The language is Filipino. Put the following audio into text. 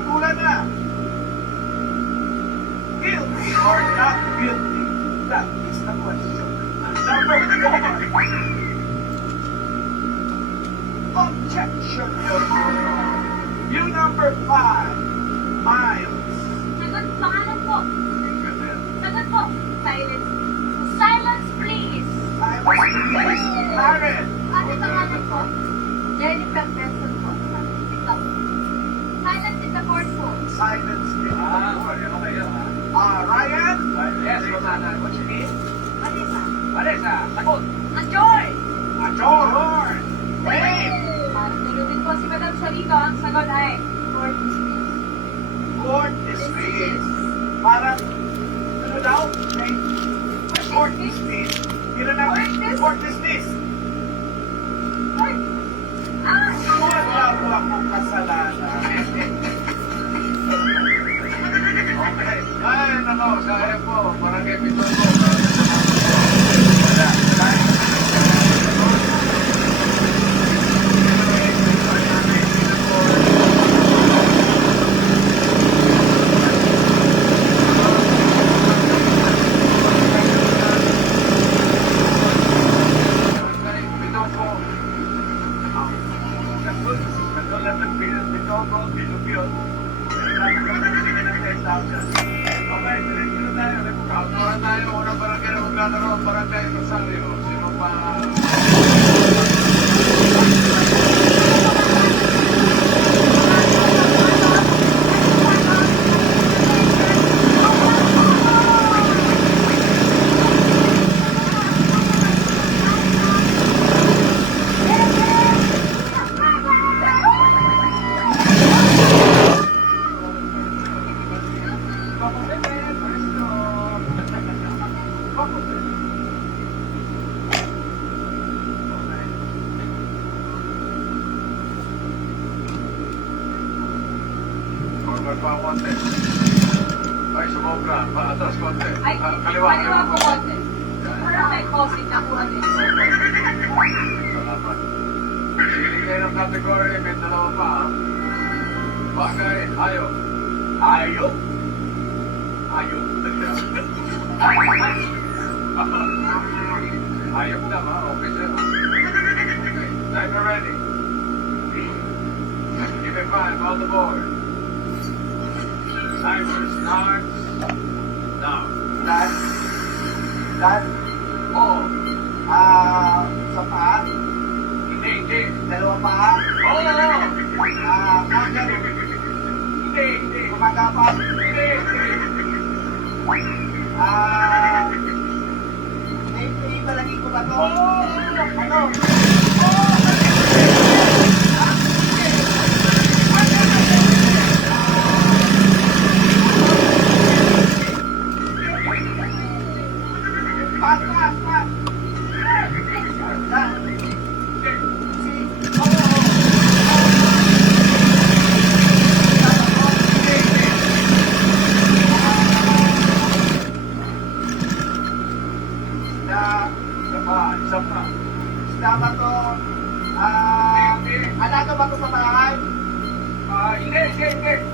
Hatulan na. Guilty or not guilty? That is the question. Number 4. Objection, Your Honor. You number 5. Miles. Sagot, pangalan po. Sagot po. Silence. Silence, please. Silence, please. Karen. Ano pangalan po? Jennifer Benson po. Silence in the court po. Silence, please. Okay. Ryan. Yes, Your Honor. What's your name? Vanessa. Vanessa, sagot. Ajoy! Ador. Wayne. Para tulutin po si Madam Sharito, ang sagot ay court dismissed. Court dismissed. Parang, ano daw? Court dismissed. Tira na court dismissed. Ah! Wala po akong kasalanan. Okay. Ay, nako, sayang po. Parang kay Pito po. Unang barangay na maglalaro, barangay Rosario. Sino pa? Forward pa konti. Ay, sumobra. Paatras konti. Ay, Kaliwa. kaliwa po konti. Perfect posing na po natin. Salamat. Siling kayo ng category, may dalawa pa. Bagay, hayop. Ayok. Hayop. Hayop lang, ha? Okay sa'yo. Okay. Timer ready. Give me 5 on the board. Timer starts now. Dad. Oh, Sapat. hindi. Dalawa pa. Oh, Kangaroo. hindi. Gumagapat. Hindi. Ibalagin ko ba to? Oh, Ano? Pas. Dad. isa pa. Isda ba to? Alaga ba to sa bahay? Hindi.